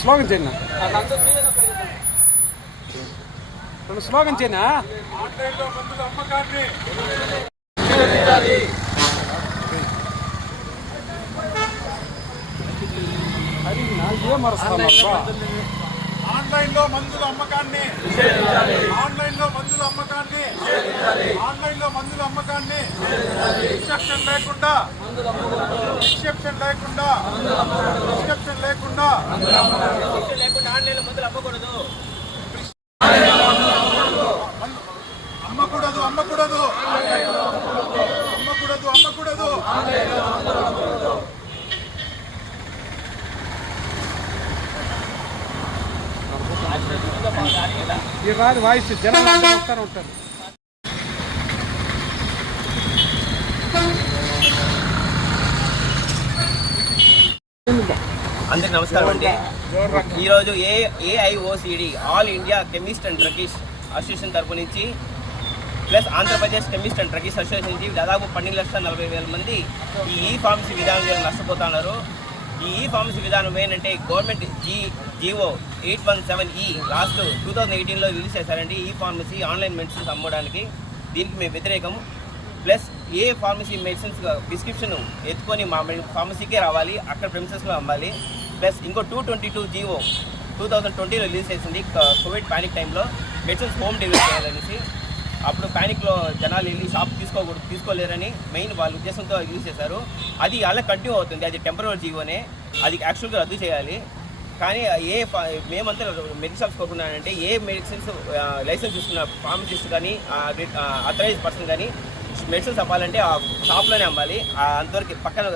Slogan చేయనా slogan చేయనా అది నాకే మరస్తాను ఆన్లైన్లో మందుల అమ్మకాన్ని ఆన్లైన్లో మందుల అమ్మకాన్ని ఆన్లైన్లో మందుల అమ్మకాన్ని రిస్ట్రిక్షన్ లేకుండా రిస్ట్రిక్షన్ లేకుండా రిస్ట్రిక్షన్ లేకుండా ఆన్లైన్లో మందులు అమ్మకూడదు అమ్మకూడదు అమ్మకూడదు అమ్మకూడదు అమ్మకూడదు ఈ రాదు వాయిస్ జనాలు వస్తూనే ఉంటారు. అందరికి నమస్కారం అండి. ఈరోజు ఏఐఓసిడి all India chemist and druggist association తరపు నుంచి plus Andhra Pradesh chemist and druggist association నుంచి దాదాపు 12,40,000 మంది ఈ ఫార్మసీ విధానం ద్వారా నష్టపోతున్నారు. ఈ ఫార్మసీ విధానం ఏంటంటే గవర్నమెంట్ జీవో 817E లాస్ట్ 2018లో రిలీజ్ చేశారండి. ఈ ఫార్మసీ ఆన్లైన్ మెడిసిన్స్ అమ్మడానికి. దీనికి మేము వ్యతిరేకం. ప్లస్ ఏ ఫార్మసీ మెడిసిన్స్ ప్రిస్క్రిప్షన్ ఎత్తుకొని మా ఫార్మసీకే రావాలి, అక్కడ ప్రెమిసెస్లో అమ్మాలి. ప్లస్ ఇంకో 222 జీవో 2020లో రిలీజ్ చేసింది. కోవిడ్ ప్యానిక్ టైంలో మెడిసిన్స్ హోమ్ డెలివరీ చేయాలనేసి. అప్పుడు ప్యానిక్లో జనాలు వెళ్ళి షాప్ తీసుకోలేరని మెయిన్ వాళ్ళ ఉద్దేశంతో యూజ్ చేశారు. అది అలా కంటిన్యూ అవుతుంది. అది టెంపరరీ జీవోనే, అది యాక్చువల్గా రద్దు చేయాలి. కానీ మేమంతా మెడికల్ షాప్స్ కోరుకున్నానంటే ఏ మెడిసిన్స్ లైసెన్స్ తీసుకున్న ఫార్మసిస్ట్ కానీ అథరైజ్ పర్సన్ కానీ మెడిసిన్స్ అమ్మాలంటే ఆ షాప్లోనే అమ్మాలి. అంతవరకు పక్కన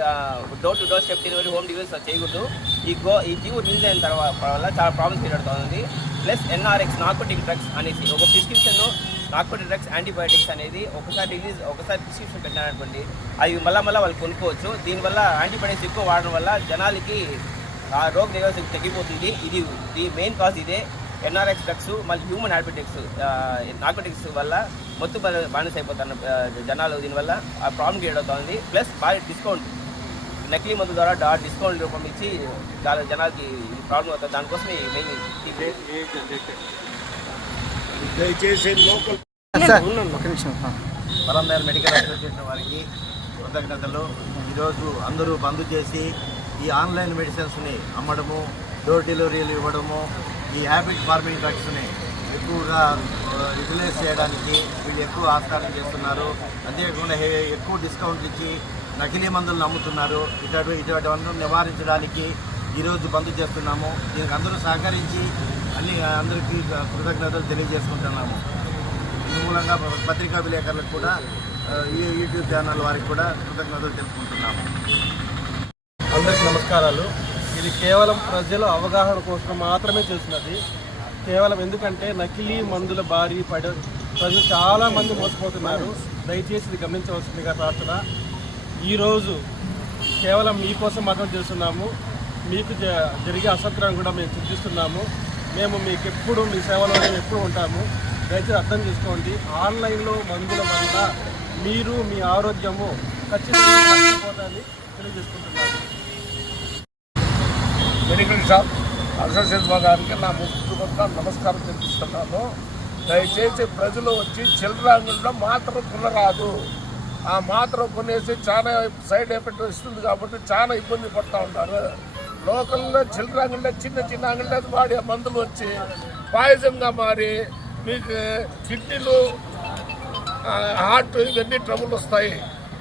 door to door step delivery home delivery చేయకూడదు. ఈ జీవో రిలీజ్ అయిన తర్వాత వల్ల చాలా ప్రాబ్లమ్స్ ఏర్పడుతుంది. ప్లస్ NRX నార్కోటిక్ డ్రగ్స్ అనేసి ఒక ప్రిస్క్రిప్షన్ నార్కోటిక్ డ్రగ్స్ యాంటీబయాటిక్స్ అనేది ఒకసారి ప్రిస్క్రిప్షన్ పెట్టినారనుకోండి, అవి మళ్ళీ వాళ్ళు కొనుక్కోవచ్చు. దీనివల్ల యాంటీబయాటిక్స్ ఎక్కువ వాడడం వల్ల జనాలకి రోగ నిరోధక తగ్గిపోతుంది. ఇది మెయిన్ కాజ్ ఇదే. NRX డ్రగ్స్ మళ్ళీ హ్యూమన్ హార్బిటిక్స్ నార్కోటిక్స్ వల్ల మొత్తం బానిస అయిపోతున్న జనాలు. దీనివల్ల ఆ ప్రాబ్లం క్రియేట్ అవుతుంది. ప్లస్ భారీ డిస్కౌంట్ నకిలీ మందు ద్వారా డిస్కౌంట్ రూపం ఇచ్చి చాలా జనాలకి ప్రాబ్లం అవుతుంది. దానికోసం మెయిన్ దయచేసి లోకల్ పరందార్ మెడికల్ అసోసియేషన్ వారికి కృతజ్ఞతలు. ఈరోజు అందరూ బంద్ చేసి ఈ ఆన్లైన్ మెడిసిన్స్ని అమ్మడము, డోర్ డెలివరీలు ఇవ్వడము, ఈ హ్యాబిట్ ఫార్మింగ్ డ్రగ్స్ని ఎక్కువగా రిప్లేస్ చేయడానికి వీళ్ళు ఎక్కువ ఆస్కారం చేస్తున్నారు. అంతేకాకుండా ఎక్కువ డిస్కౌంట్ ఇచ్చి నకిలీ మందులను అమ్ముతున్నారు. ఇటువంటివన్నీ నివారించడానికి ఈరోజు బంద్ చేస్తున్నాము. దీనికి అందరూ సహకరించి అందరికీ కృతజ్ఞతలు తెలియజేసుకుంటున్నాము. ఈ మూలంగా పత్రికా విలేకరులకు కూడా యూట్యూబ్ ఛానల్ వారికి కూడా కృతజ్ఞతలు తెలుపుకుంటున్నాము. అందరికీ నమస్కారాలు. ఇది కేవలం ప్రజల అవగాహన కోసం మాత్రమే చేస్తున్నది. కేవలం ఎందుకంటే నకిలీ మందుల బారి ప్రజలు చాలామంది మోసపోతున్నారు. దయచేసి ఇది గమనించవలసిందిగా ప్రార్థన. ఈరోజు కేవలం మీకోసం మాత్రం చేస్తున్నాము. మీకు జరిగే అసౌకర్యాన్ని కూడా మేము చింతిస్తున్నాము. మేము మీకు ఎప్పుడు మీ సేవలో ఎప్పుడు ఉంటాము. దయచేసి అర్థం చేసుకోండి. ఆన్లైన్లో మందుల వల్ల మీరు మీ ఆరోగ్యము ఖచ్చితంగా పోతారని తెలియజేసుకుంటున్నాను. మెడికల్ షాప్ అసోసియేషన్ గారికి నా ముఖ్యంగా నమస్కారం తెలిపిస్తున్నాను. దయచేసి ప్రజలు వచ్చి చిల్లరంగుల్లో మాత్రం కొనరాదు. ఆ మాత్రం కొనేసి చాలా సైడ్ ఎఫెక్ట్ వస్తుంది కాబట్టి చాలా ఇబ్బంది పడుతూ ఉంటారు. లోకల్లో చిల్లరంగుల్లో చిన్న అంగుల్లో వాడే మందులు వచ్చి పాయిజన్గా మారి మీకు కిడ్నీలు, హార్ట్ ఇవన్నీ ట్రబుల్ వస్తాయి.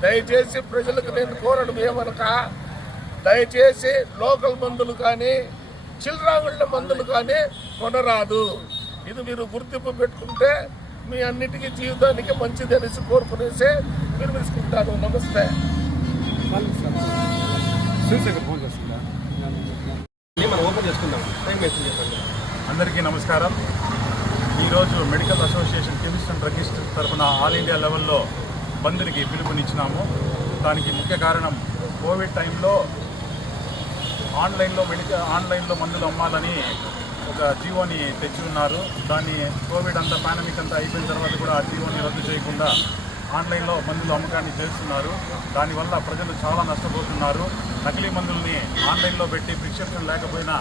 దయచేసి ప్రజలకు నేను కోరడం ఏమనక, దయచేసి లోకల్ మందులు కానీ చిల్లరాంగుళ్ళ మందులు కానీ కొనరాదు. ఇది మీరు గుర్తింపు పెట్టుకుంటే మీ అన్నిటికీ జీవితానికి మంచిది అనేసి కోరుకునేసి మీరు తీసుకుంటారు. నమస్తే. అందరికీ నమస్కారం. ఈరోజు medical association chemist and druggist తరఫున ఆల్ ఇండియా లెవెల్లో బంద్కి పిలుపునిచ్చినాము. దానికి ముఖ్య కారణం కోవిడ్ టైంలో ఆన్లైన్లో మందులు అమ్మాలని ఒక జీవోని తెచ్చి ఉన్నారు. దాన్ని కోవిడ్ అంతా పాండమిక్ అంతా అయిపోయిన తర్వాత కూడా ఆ జీవోని రద్దు చేయకుండా ఆన్లైన్లో మందుల అమ్మకాన్ని చేస్తున్నారు. దానివల్ల ప్రజలు చాలా నష్టపోతున్నారు. నకిలీ మందుల్ని ఆన్లైన్లో పెట్టి ప్రిస్క్రిప్షన్ లేకపోయినా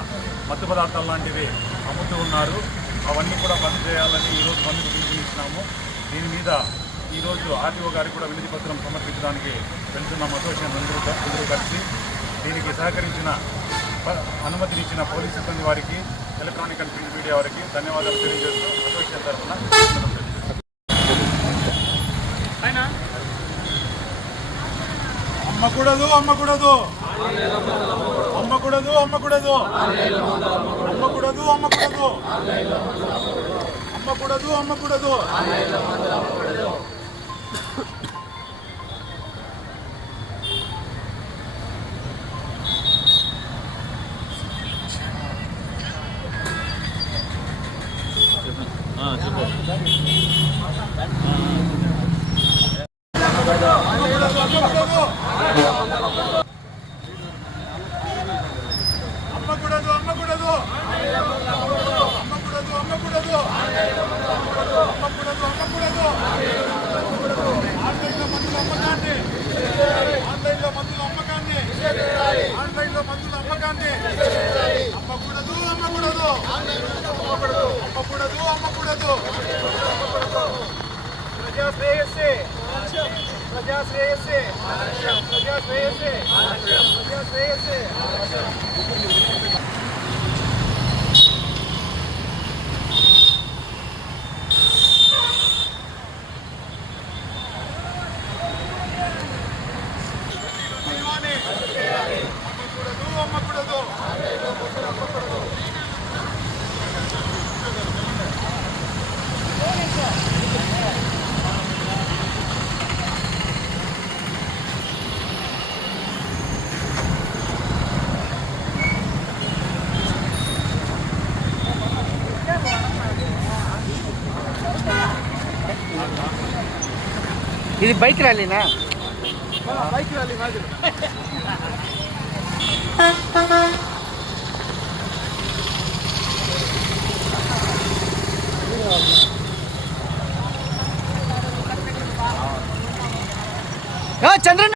మత్తు పదార్థాలు లాంటివి అమ్ముతూ ఉన్నారు. అవన్నీ కూడా బంద్ చేయాలని ఈరోజు బంద్కు పిలుపునిచ్చినాము. దీని మీద ఈరోజు ఆర్టీఓ గారికి కూడా వినతి పత్రం సమర్పించడానికి వెళ్తున్నాం. అసోసియేషన్ అందరూ కలిసి దీనికి సహకరించిన అనుమతినిచ్చిన పోలీస్ సిబ్బంది వారికి, ఎలక్ట్రానిక్ అండ్ ప్రింట్ మీడియా వారికి ధన్యవాదాలు తెలియజేస్తూ అసోసియేషన్ తరఫున అమ్మకూడదు అమ్మకూడదు అమ్మకూడదు అమ్మకూడదు అమ్మకూడదు అమ్మకూడదు అమ్మకూడదు అమ్మకూడదు. అమ్మకూడదు అమ్మకూడదు అమ్మకూడదు అమ్మకూడదు అమ్మకూడదు అమ్మకూడదు. ఆన్లైన్లో మందుల అమ్మకాన్ని ఆన్లైన్లో మందుల అమ్మకాన్ని ఆన్లైన్లో మందుల అమ్మకాన్ని అమ్మకూడదు అమ్మకూడదు అమ్మకూడదు అమ్మకూడదు. ప్రజాశ్రేయస్సే ప్రజాశ్రేయస్సే ప్రజాశ్రేయస్సే ప్రజాశ్రేయస్సే. అమ్మకూడదు అమ్మకూడదు. ఇది బైక్ ర్యాలీనా? బైక్ ర్యాలీ మాది. చంద్రన్